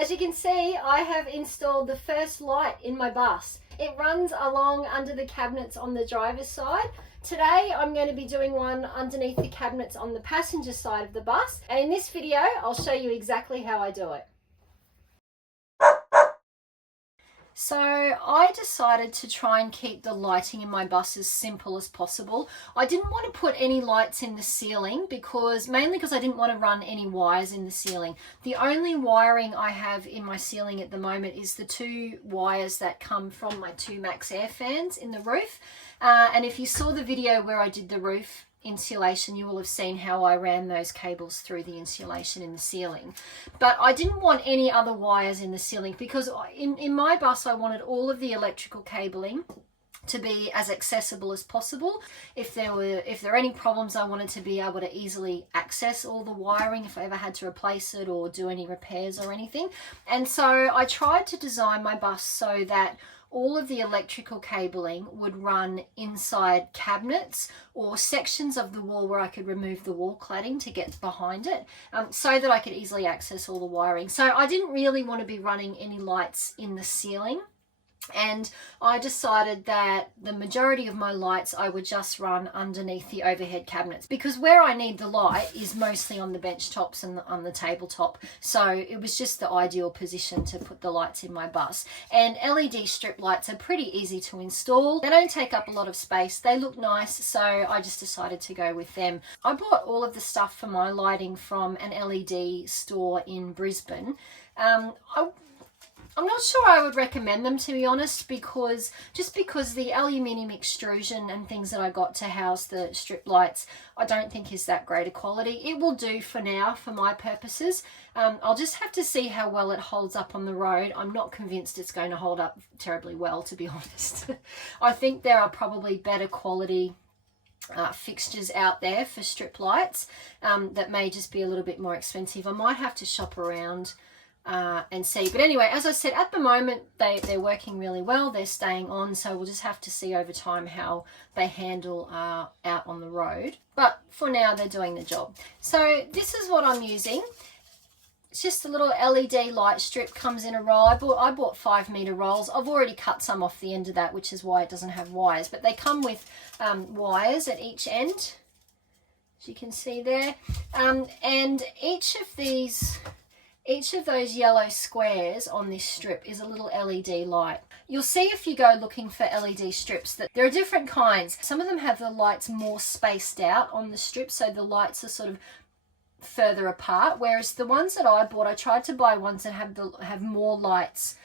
As you can see, I have installed the first light in my bus. It runs along under the cabinets on the driver's side. Today I'm going to be doing one underneath the cabinets on the passenger side of the bus, and in this video I'll show you exactly how I do it. So I decided to try and keep the lighting in my bus as simple as possible. I didn't want to put any lights in the ceiling mainly because I didn't want to run any wires in the ceiling. The only wiring I have in my ceiling at the moment is the two wires that come from my two Max Air fans in the roof. And if you saw the video where I did the roof insulation, you will have seen how I ran those cables through the insulation in the ceiling. But I didn't want any other wires in the ceiling because in my bus I wanted all of the electrical cabling to be as accessible as possible. If there are any problems, I wanted to be able to easily access all the wiring if I ever had to replace it or do any repairs or anything. And so I tried to design my bus so that all of the electrical cabling would run inside cabinets or sections of the wall where I could remove the wall cladding to get behind it, so that I could easily access all the wiring. So I didn't really want to be running any lights in the ceiling. And I decided that the majority of my lights I would just run underneath the overhead cabinets, because where I need the light is mostly on the bench tops and on the tabletop. So it was just the ideal position to put the lights in my bus. And LED strip lights are pretty easy to install. They don't take up a lot of space. They look nice, so I just decided to go with them. I bought all of the stuff for my lighting from an LED store in Brisbane. I'm not sure I would recommend them, to be honest, because the aluminium extrusion and things that I got to house the strip lights, I don't think is that great a quality. It will do for now for my purposes. I'll just have to see how well it holds up on the road. I'm not convinced it's going to hold up terribly well, to be honest. I think there are probably better quality fixtures out there for strip lights that may just be a little bit more expensive. I might have to shop around and see. But anyway, as I said, at the moment they're working really well. They're staying on, so we'll just have to see over time how they handle out on the road. But for now, they're doing the job. So this is what I'm using. It's just a little LED light strip, comes in a roll. I bought 5 meter rolls. I've already cut some off the end of that, which is why it doesn't have wires. But they come with wires at each end, as you can see there. And each of those yellow squares on this strip is a little LED light. You'll see if you go looking for LED strips that there are different kinds. Some of them have the lights more spaced out on the strip, so the lights are sort of further apart, whereas the ones that I bought, I tried to buy ones that have more lights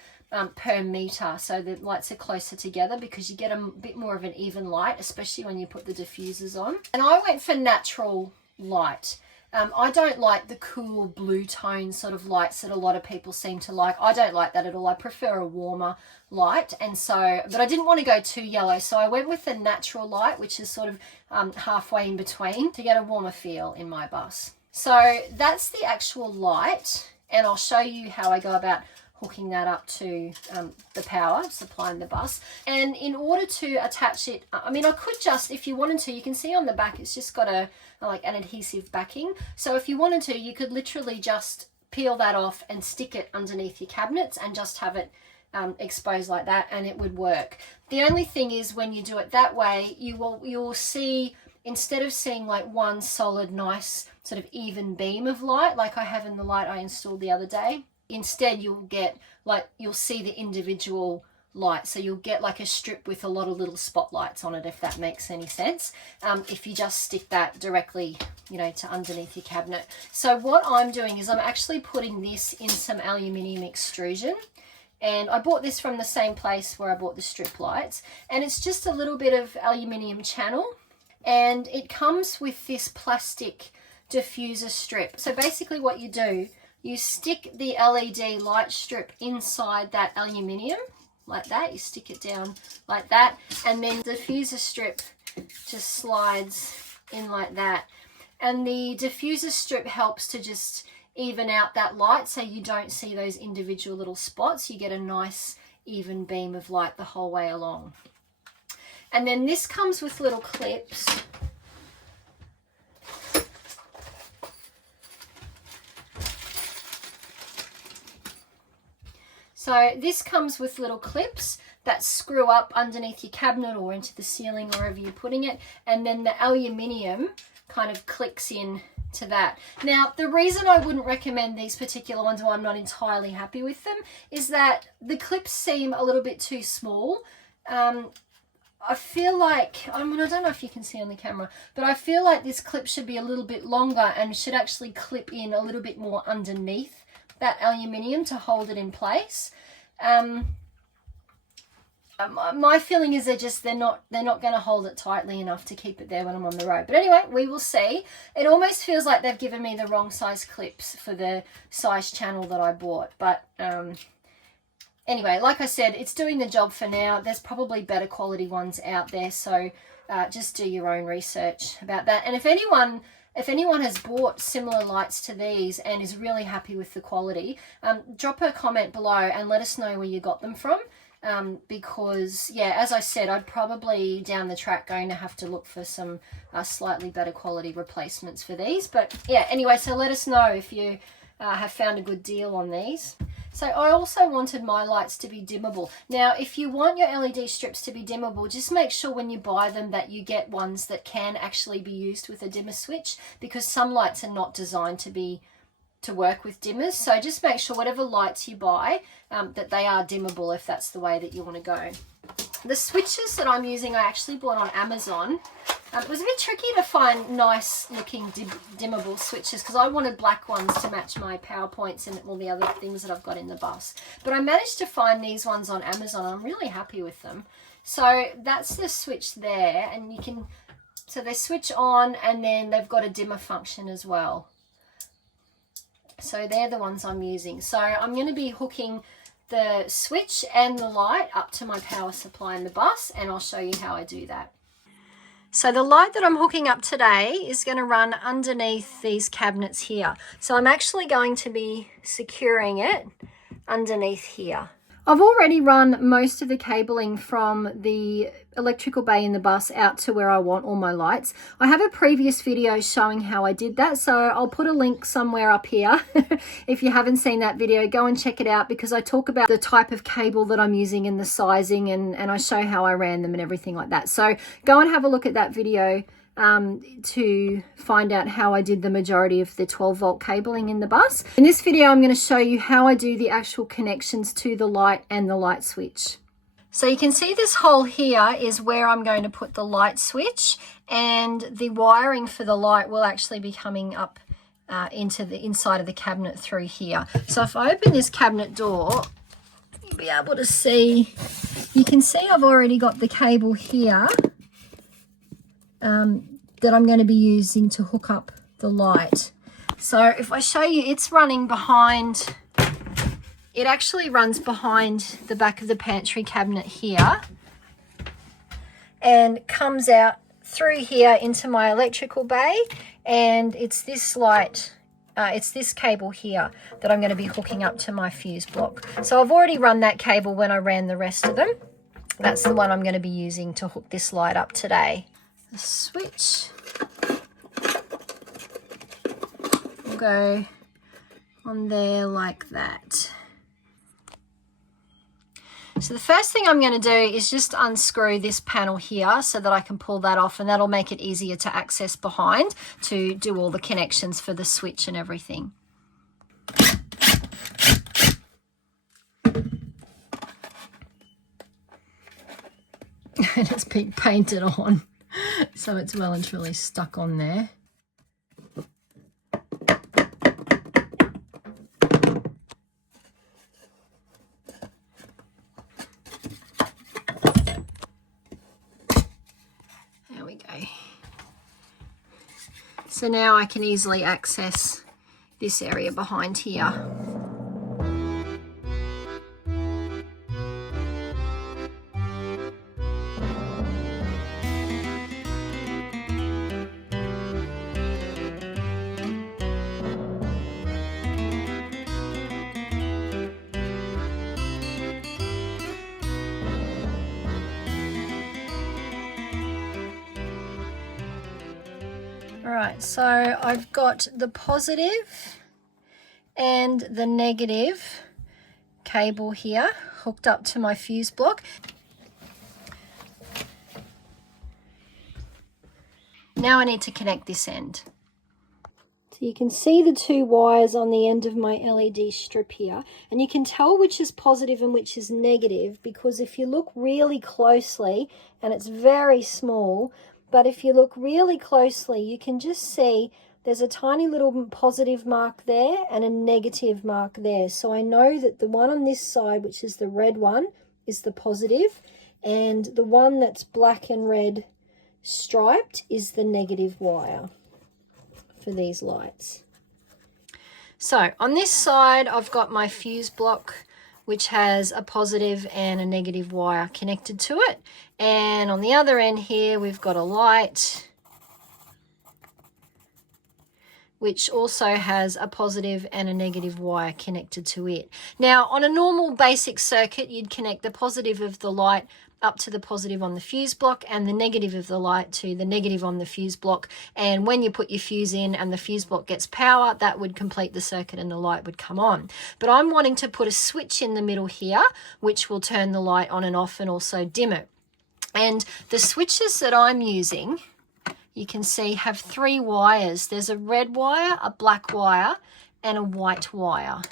per meter, so the lights are closer together because you get a bit more of an even light, especially when you put the diffusers on. And I went for natural light. I don't like the cool blue tone sort of lights that a lot of people seem to like. I don't like that at all. I prefer a warmer light, but I didn't want to go too yellow, so I went with the natural light, which is sort of halfway in between, to get a warmer feel in my bus. So that's the actual light, and I'll show you how I go about hooking that up to the power supplying the bus. And in order to attach it, I mean, I could just, if you wanted to, you can see on the back it's just got an adhesive backing. So if you wanted to, you could literally just peel that off and stick it underneath your cabinets and just have it exposed like that, and it would work. The only thing is, when you do it that way, you'll see, instead of seeing like one solid nice sort of even beam of light like I have in the light I installed the other day, instead you'll see the individual light. So you'll get like a strip with a lot of little spotlights on it, if that makes any sense, if you just stick that directly, to underneath your cabinet. So what I'm doing is I'm actually putting this in some aluminium extrusion, and I bought this from the same place where I bought the strip lights, and it's just a little bit of aluminium channel, and it comes with this plastic diffuser strip. So basically what you do, you stick the LED light strip inside that aluminium like that. You stick it down like that, and then the diffuser strip just slides in like that. And the diffuser strip helps to just even out that light, so you don't see those individual little spots. You get a nice even beam of light the whole way along. And then this comes with little clips. So this comes with little clips that screw up underneath your cabinet or into the ceiling, wherever you're putting it, and then the aluminium kind of clicks in to that. Now, the reason I wouldn't recommend these particular ones, or I'm not entirely happy with them, is that the clips seem a little bit too small. I feel like, I mean, I don't know if you can see on the camera, but I feel like this clip should be a little bit longer and should actually clip in a little bit more underneath that aluminium to hold it in place. My feeling is they're not going to hold it tightly enough to keep it there when I'm on the road. But anyway, we will see. It almost feels like they've given me the wrong size clips for the size channel that I bought. But anyway, like I said, it's doing the job for now. There's probably better quality ones out there, so just do your own research about that. And if anyone has bought similar lights to these and is really happy with the quality, drop a comment below and let us know where you got them from. Because, yeah, as I said, I'd probably down the track going to have to look for some slightly better quality replacements for these. But, yeah, anyway, so let us know if you have found a good deal on these. So I also wanted my lights to be dimmable. Now, if you want your LED strips to be dimmable, just make sure when you buy them that you get ones that can actually be used with a dimmer switch, because some lights are not designed to work with dimmers. So just make sure whatever lights you buy, that they are dimmable if that's the way that you want to go. The switches that I'm using I actually bought on Amazon. It was a bit tricky to find nice looking dimmable switches because I wanted black ones to match my PowerPoints and all the other things that I've got in the bus. But I managed to find these ones on Amazon. I'm really happy with them. So that's the switch there, and you can, so they switch on and then they've got a dimmer function as well. So they're the ones I'm using. So I'm going to be hooking the switch and the light up to my power supply in the bus, and I'll show you how I do that. So the light that I'm hooking up today is going to run underneath these cabinets here. So I'm actually going to be securing it underneath here. I've already run most of the cabling from the electrical bay in the bus out to where I want all my lights. I have a previous video showing how I did that, so I'll put a link somewhere up here. If you haven't seen that video, go and check it out, because I talk about the type of cable that I'm using and the sizing, and I show how I ran them and everything like that. So go and have a look at that video to find out how I did the majority of the 12-volt cabling in the bus. In this video, I'm going to show you how I do the actual connections to the light and the light switch. So you can see this hole here is where I'm going to put the light switch, and the wiring for the light will actually be coming up into the inside of the cabinet through here. So if I open this cabinet door, you'll be able to see, you can see I've already got the cable here that I'm going to be using to hook up the light. So if I show you, it's running behind, it actually runs behind the back of the pantry cabinet here and comes out through here into my electrical bay, and it's this light, it's this cable here that I'm going to be hooking up to my fuse block. So I've already run that cable when I ran the rest of them. That's the one I'm going to be using to hook this light up today. The switch will go on there like that. So the first thing I'm going to do is just unscrew this panel here so that I can pull that off, and that'll make it easier to access behind to do all the connections for the switch and everything. And it's been painted on. So it's well and truly stuck on there. There we go. So now I can easily access this area behind here. Alright, so I've got the positive and the negative cable here hooked up to my fuse block. Now I need to connect this end. So you can see the two wires on the end of my LED strip here, and you can tell which is positive and which is negative, because if you look really closely, and it's very small, but if you look really closely, you can just see there's a tiny little positive mark there and a negative mark there. So I know that the one on this side, which is the red one, is the positive, and the one that's black and red striped is the negative wire for these lights. So on this side, I've got my fuse block, which has a positive and a negative wire connected to it. And on the other end here, we've got a light, which also has a positive and a negative wire connected to it. Now, on a normal basic circuit, you'd connect the positive of the light up to the positive on the fuse block and the negative of the light to the negative on the fuse block. And when you put your fuse in and the fuse block gets power, that would complete the circuit and the light would come on. But I'm wanting to put a switch in the middle here, which will turn the light on and off and also dim it. And the switches that I'm using, you can see, have 3 wires. There's a red wire, a black wire, and a white wire.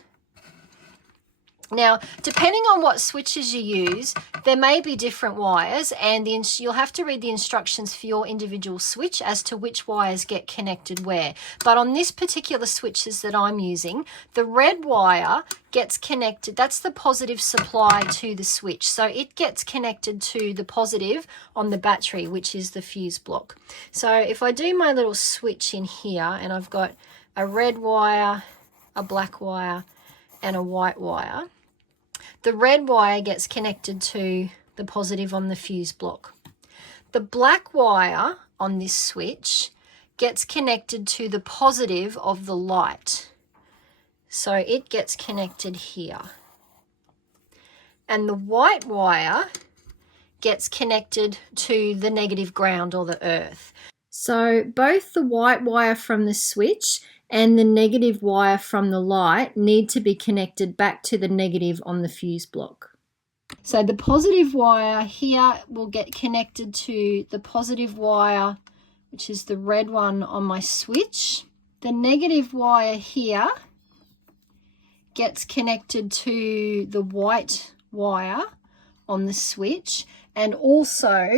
Now, depending on what switches you use, there may be different wires, and you'll have to read the instructions for your individual switch as to which wires get connected where. But on this particular switches that I'm using, the red wire gets connected, that's the positive supply to the switch. So it gets connected to the positive on the battery, which is the fuse block. So if I do my little switch in here, and I've got a red wire, a black wire, and a white wire, the red wire gets connected to the positive on the fuse block. The black wire on this switch gets connected to the positive of the light. So it gets connected here. And the white wire gets connected to the negative ground or the earth. So both the white wire from the switch and the negative wire from the light need to be connected back to the negative on the fuse block. So the positive wire here will get connected to the positive wire, which is the red one on my switch. The negative wire here gets connected to the white wire on the switch, and also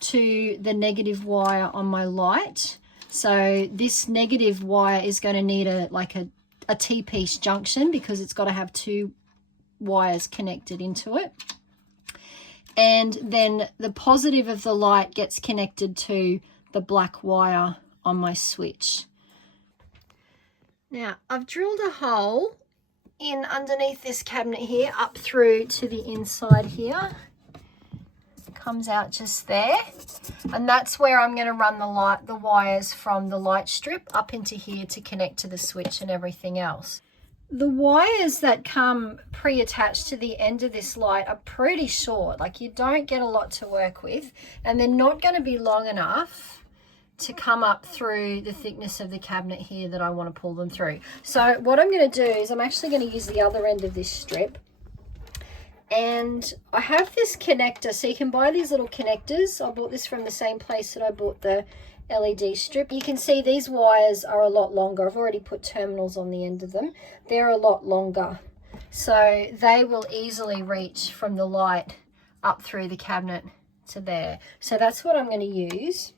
to the negative wire on my light. So this negative wire is going to need a T-piece junction, because it's got to have 2 wires connected into it. And then the positive of the light gets connected to the black wire on my switch. Now I've drilled a hole in underneath this cabinet here, up through to the inside here. Comes out just there, and that's where I'm going to run the wires from the light strip up into here to connect to the switch and everything else. The wires that come pre-attached to the end of this light are pretty short, like you don't get a lot to work with, and they're not going to be long enough to come up through the thickness of the cabinet here that I want to pull them through. So what I'm going to do is I'm actually going to use the other end of this strip. And I have this connector, so you can buy these little connectors. I bought this from the same place that I bought the LED strip. You can see these wires are a lot longer. I've already put terminals on the end of them. They're a lot longer, so they will easily reach from the light up through the cabinet to there. So that's what I'm going to use.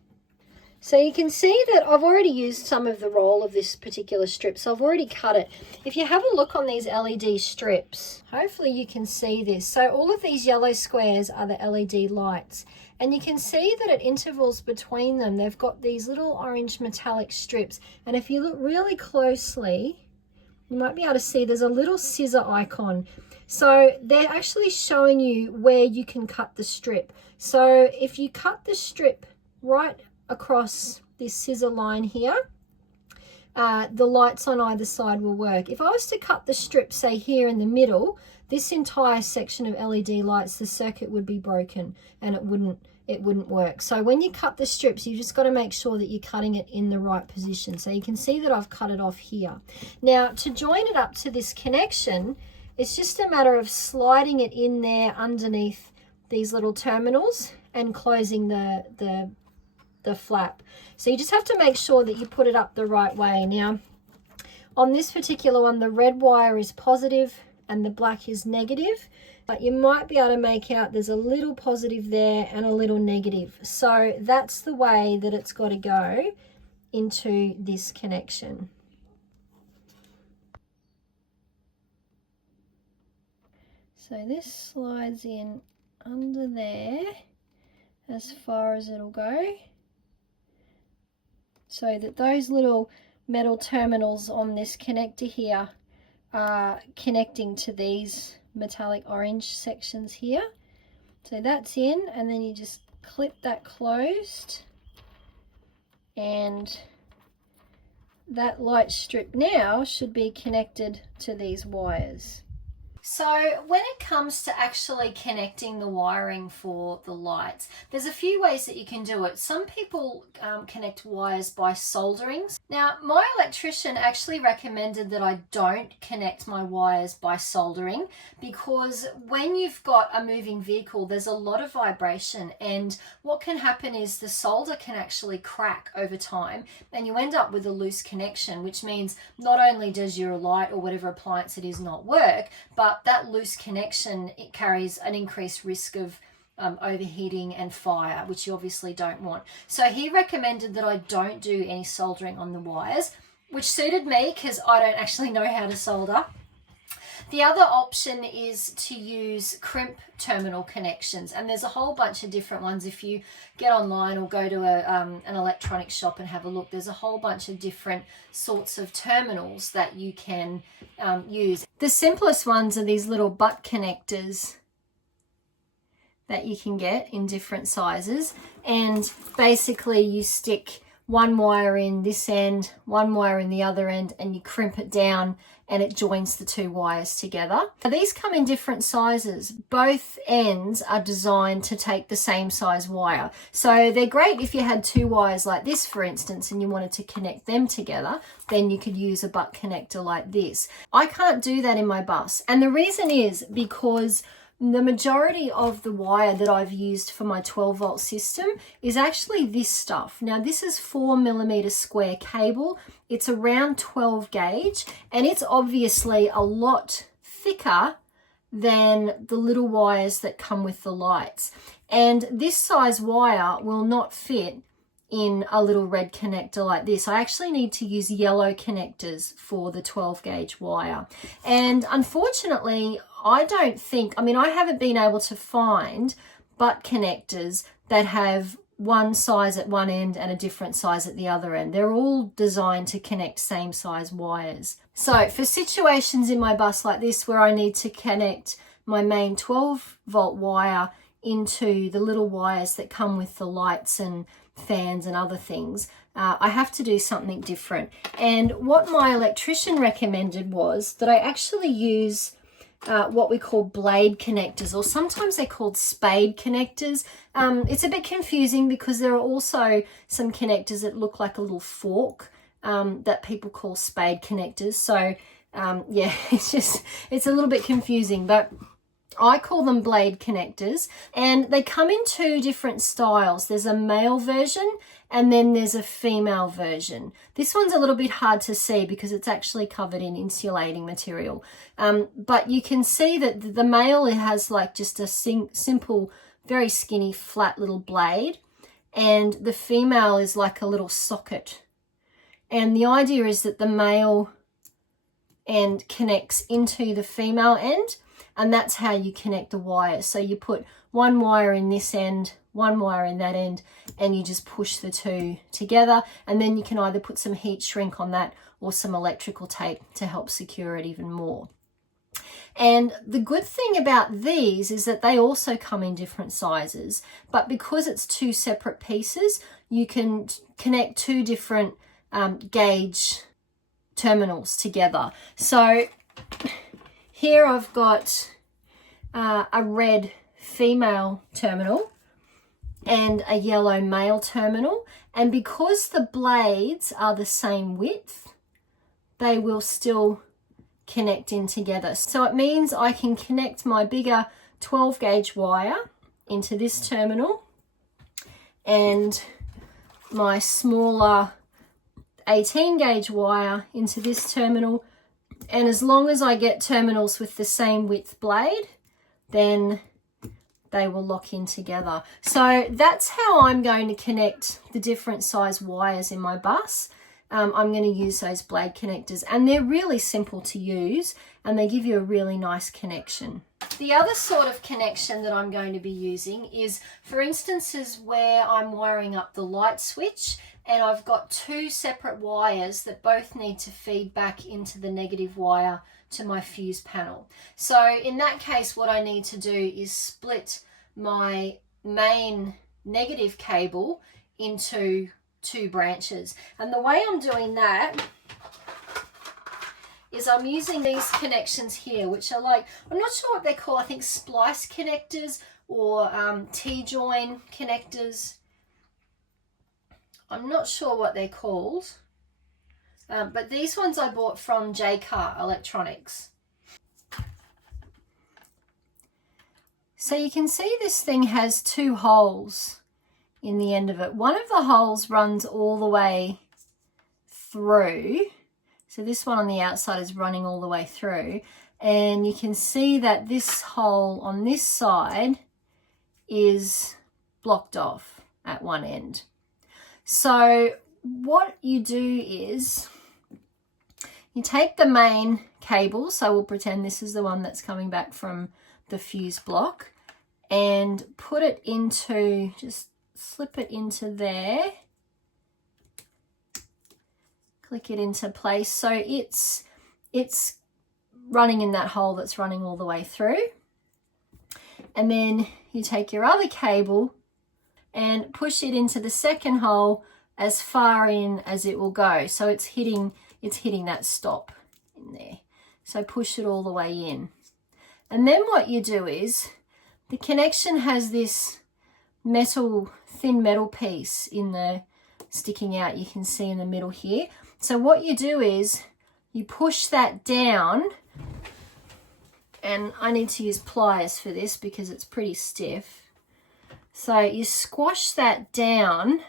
So you can see that I've already used some of the roll of this particular strip, so I've already cut it. If you have a look on these LED strips, hopefully you can see this. So all of these yellow squares are the LED lights, and you can see that at intervals between them, they've got these little orange metallic strips. And if you look really closely, you might be able to see there's a little scissor icon. So they're actually showing you where you can cut the strip. So if you cut the strip right across this scissor line here, the lights on either side will work. If I was to cut the strip, say here in the middle, this entire section of LED lights, the circuit would be broken and it wouldn't work. So when you cut the strips, you just got to make sure that you're cutting it in the right position. So you can see that I've cut it off here. Now to join it up to this connection, It's just a matter of sliding it in there underneath these little terminals and closing the flap. So you just have to make sure that you put it up the right way. Now, on this particular one, the red wire is positive and the black is negative, but you might be able to make out there's a little positive there and a little negative. So that's the way that it's got to go into this connection. So this slides in under there as far as it'll go, so that those little metal terminals on this connector here are connecting to these metallic orange sections here. So that's in, and then you just clip that closed, and that light strip now should be connected to these wires. So when it comes to actually connecting the wiring for the lights, there's a few ways that you can do it. Some people connect wires by soldering. Now, my electrician actually recommended that I don't connect my wires by soldering, because when you've got a moving vehicle, there's a lot of vibration, and what can happen is the solder can actually crack over time and you end up with a loose connection, which means not only does your light or whatever appliance it is not work, but that loose connection, it carries an increased risk of overheating and fire, which you obviously don't want. So he recommended that I don't do any soldering on the wires, which suited me because I don't actually know how to solder. The other option is to use crimp terminal connections, and there's a whole bunch of different ones. If you get online or go to an electronics shop and have a look, there's a whole bunch of different sorts of terminals that you can use. The simplest ones are these little butt connectors that you can get in different sizes, and basically you stick one wire in this end, one wire in the other end, and you crimp it down and it joins the two wires together. Now, these come in different sizes. Both ends are designed to take the same size wire. So they're great if you had two wires like this, for instance, and you wanted to connect them together, then you could use a butt connector like this. I can't do that in my bus. And the reason is because the majority of the wire that I've used for my 12-volt system is actually this stuff. Now, this is 4mm square cable. It's around 12 gauge, and it's obviously a lot thicker than the little wires that come with the lights. And this size wire will not fit in a little red connector like this. I actually need to use yellow connectors for the 12 gauge wire. And unfortunately, I haven't been able to find butt connectors that have one size at one end and a different size at the other end. They're all designed to connect same size wires. So for situations in my bus like this where I need to connect my main 12-volt wire into the little wires that come with the lights and fans and other things, I have to do something different. And what my electrician recommended was that I actually use what we call blade connectors, or sometimes they're called spade connectors. It's a bit confusing because there are also some connectors that look like a little fork that people call spade connectors. So yeah, it's a little bit confusing, but I call them blade connectors, and they come in two different styles. There's a male version and then there's a female version. This one's a little bit hard to see because it's actually covered in insulating material. But you can see that the male, it has like just a simple, very skinny, flat little blade, and the female is like a little socket. And the idea is that the male end connects into the female end, and that's how you connect the wires. So you put one wire in this end, one wire in that end, and you just push the two together, and then you can either put some heat shrink on that or some electrical tape to help secure it even more. And the good thing about these is that they also come in different sizes, but because it's two separate pieces, you can connect two different gauge terminals together. So here I've got a red female terminal and a yellow male terminal, and because the blades are the same width, they will still connect in together. So it means I can connect my bigger 12 gauge wire into this terminal and my smaller 18 gauge wire into this terminal, and as long as I get terminals with the same width blade, then they will lock in together. So that's how I'm going to connect the different size wires in my bus. I'm going to use those blade connectors, and they're really simple to use and they give you a really nice connection. The other sort of connection that I'm going to be using is for instances where I'm wiring up the light switch and I've got two separate wires that both need to feed back into the negative wire to my fuse panel. So in that case, what I need to do is split my main negative cable into two branches. And the way I'm doing that is I'm using these connections here, which are like, I'm not sure what they're called, I think splice connectors or T-join connectors. I'm not sure what they're called, but these ones I bought from J-Car Electronics. So you can see this thing has two holes in the end of it. One of the holes runs all the way through. So this one on the outside is running all the way through. And you can see that this hole on this side is blocked off at one end. So what you do is you take the main cable, so we'll pretend this is the one that's coming back from the fuse block, and put it into, just slip it into there, click it into place so it's running in that hole that's running all the way through. And then you take your other cable and push it into the second hole as far in as it will go, so it's hitting that stop in there. So push it all the way in. And then what you do is, the connection has this thin metal piece in the sticking out, you can see in the middle here. So what you do is you push that down, and I need to use pliers for this because it's pretty stiff. So you squash that down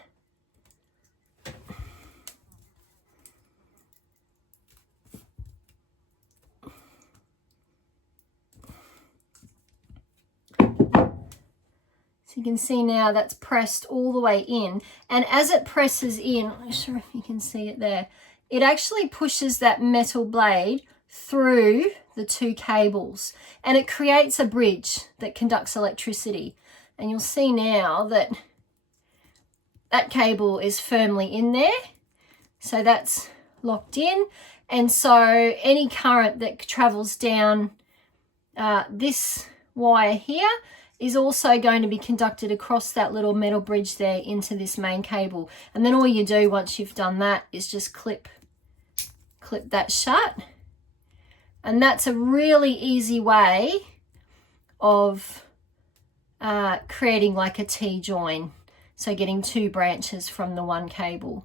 so you can see now that's pressed all the way in, and as it presses in, I'm not sure if you can see it there, it actually pushes that metal blade through the two cables and it creates a bridge that conducts electricity. And you'll see now that that cable is firmly in there, so that's locked in, and so any current that travels down this wire here is also going to be conducted across that little metal bridge there into this main cable. And then all you do once you've done that is just clip that shut. And that's a really easy way of creating like a T-join. So getting two branches from the one cable.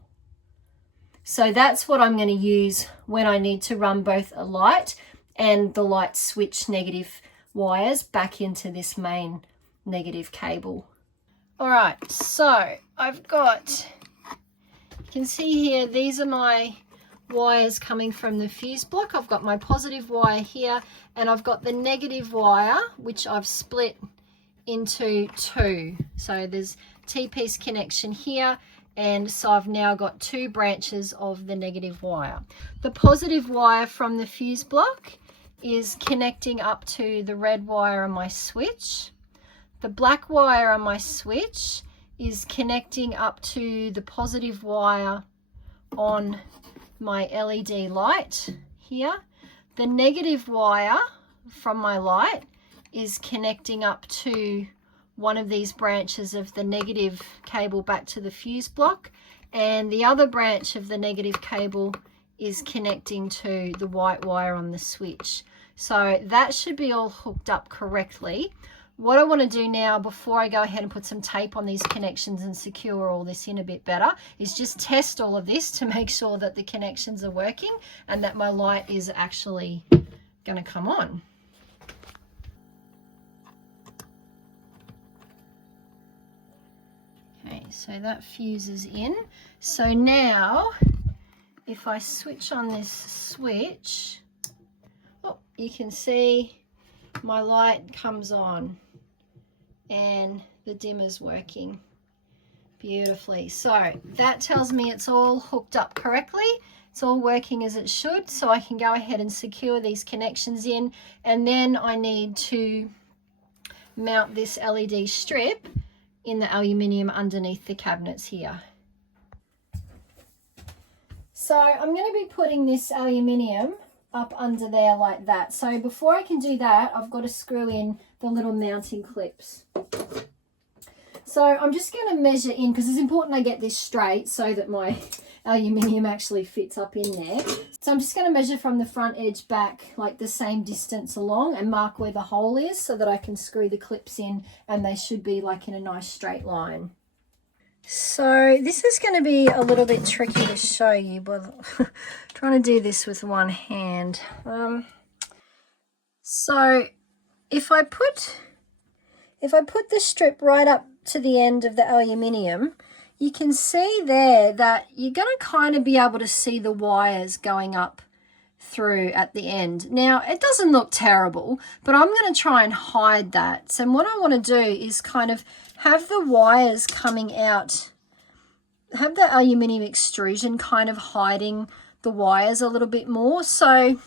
So that's what I'm going to use when I need to run both a light and the light switch negative wires back into this main negative cable. All right, so I've got, you can see here, these are my wires coming from the fuse block. I've got my positive wire here and I've got the negative wire, which I've split into two. So there's T-piece connection here, and so I've now got two branches of the negative wire. The positive wire from the fuse block is connecting up to the red wire on my switch. The black wire on my switch is connecting up to the positive wire on my LED light here. The negative wire from my light is connecting up to one of these branches of the negative cable back to the fuse block, and the other branch of the negative cable is connecting to the white wire on the switch. So that should be all hooked up correctly. What I want to do now, before I go ahead and put some tape on these connections and secure all this in a bit better, is just test all of this to make sure that the connections are working and that my light is actually going to come on. Okay, so that fuses in. So now if I switch on this switch, oh, you can see my light comes on and the dimmer's working beautifully. So that tells me it's all hooked up correctly. It's all working as it should. So I can go ahead and secure these connections in, and then I need to mount this LED strip in the aluminium underneath the cabinets here. So I'm going to be putting this aluminium up under there like that. So before I can do that, I've got to screw in the little mounting clips. So I'm just going to measure in, because it's important I get this straight so that my aluminium actually fits up in there. So I'm just going to measure from the front edge back like the same distance along and mark where the hole is so that I can screw the clips in, and they should be like in a nice straight line. So this is going to be a little bit tricky to show you, but trying to do this with one hand. So if I put the strip right up to the end of the aluminium, you can see there that you're going to kind of be able to see the wires going up through at the end. Now, it doesn't look terrible, but I'm going to try and hide that. So what I want to do is kind of have the wires coming out, have the aluminium extrusion kind of hiding the wires a little bit more. So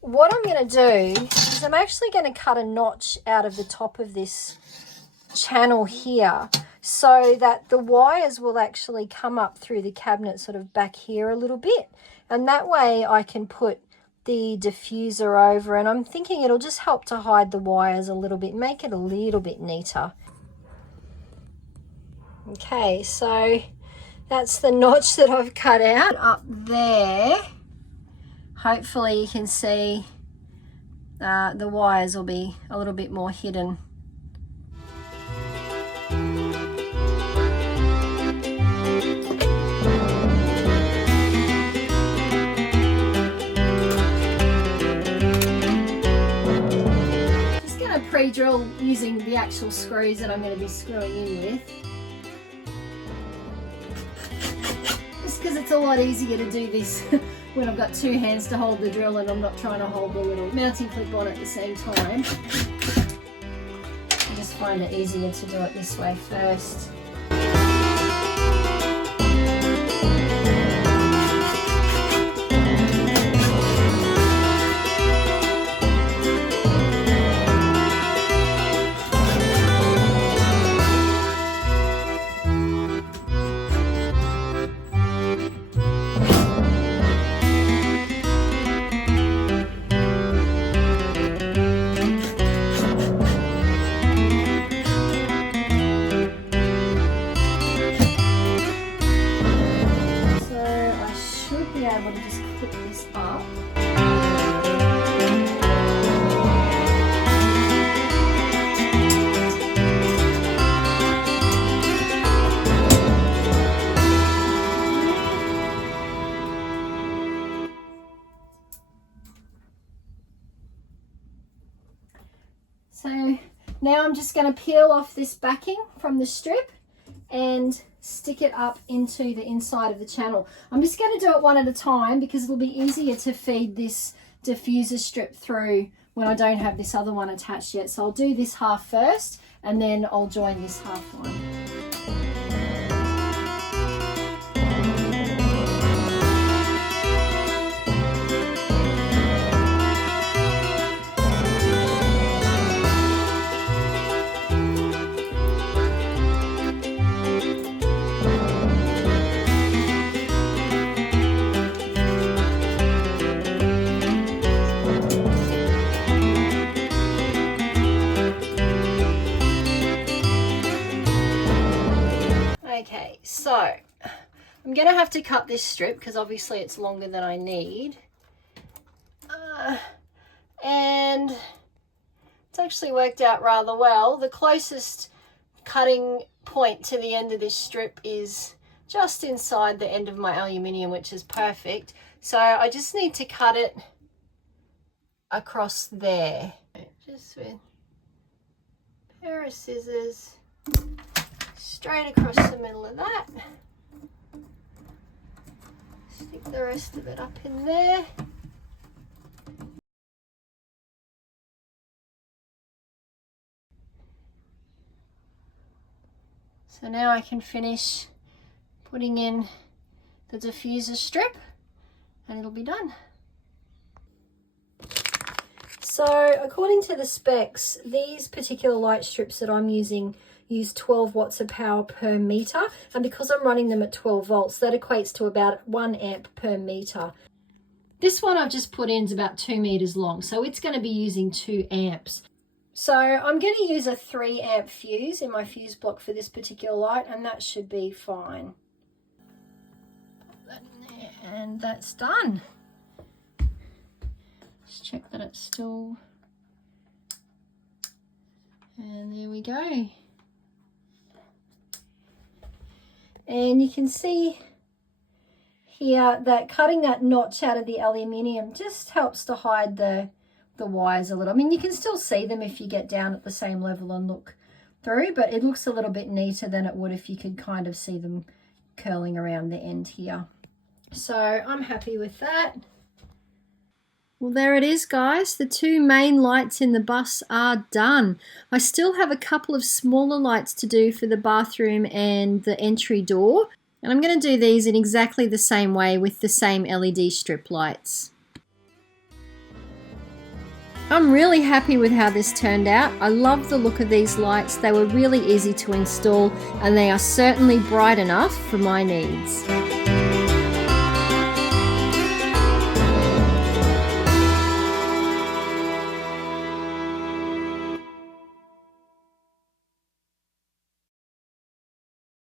what I'm going to do is I'm actually going to cut a notch out of the top of this channel here so that the wires will actually come up through the cabinet sort of back here a little bit, and that way I can put the diffuser over, and I'm thinking it'll just help to hide the wires a little bit, make it a little bit neater. Okay, so that's the notch that I've cut out up there. Hopefully you can see the wires will be a little bit more hidden. Just going to pre-drill using the actual screws that I'm going to be screwing in with. Just because it's a lot easier to do this when I've got two hands to hold the drill and I'm not trying to hold the little mounting clip on at the same time. I just find it easier to do it this way first. So now I'm just going to peel off this backing from the strip and stick it up into the inside of the channel. I'm just going to do it one at a time because it'll be easier to feed this diffuser strip through when I don't have this other one attached yet. So I'll do this half first and then I'll join this half one. Okay, so I'm going to have to cut this strip because obviously it's longer than I need. And it's actually worked out rather well. The closest cutting point to the end of this strip is just inside the end of my aluminium, which is perfect. So I just need to cut it across there. Just with a pair of scissors, straight across the middle of that. Stick the rest of it up in there. So now I can finish putting in the diffuser strip and it'll be done. So according to the specs, these particular light strips that I'm using use 12 watts of power per meter, and because I'm running them at 12 volts, that equates to about 1 amp per meter. This one I've just put in is about 2 meters long, so it's going to be using 2 amps. So I'm going to use a 3 amp fuse in my fuse block for this particular light, and that should be fine. Pop that in there, and that's done. Just check that it's still, and there we go. And you can see here that cutting that notch out of the aluminium just helps to hide the wires a little. I mean, you can still see them if you get down at the same level and look through, but it looks a little bit neater than it would if you could kind of see them curling around the end here. So I'm happy with that. Well, there it is, guys. The 2 main lights in the bus are done. I still have a couple of smaller lights to do for the bathroom and the entry door. And I'm going to do these in exactly the same way with the same LED strip lights. I'm really happy with how this turned out. I love the look of these lights. They were really easy to install and they are certainly bright enough for my needs.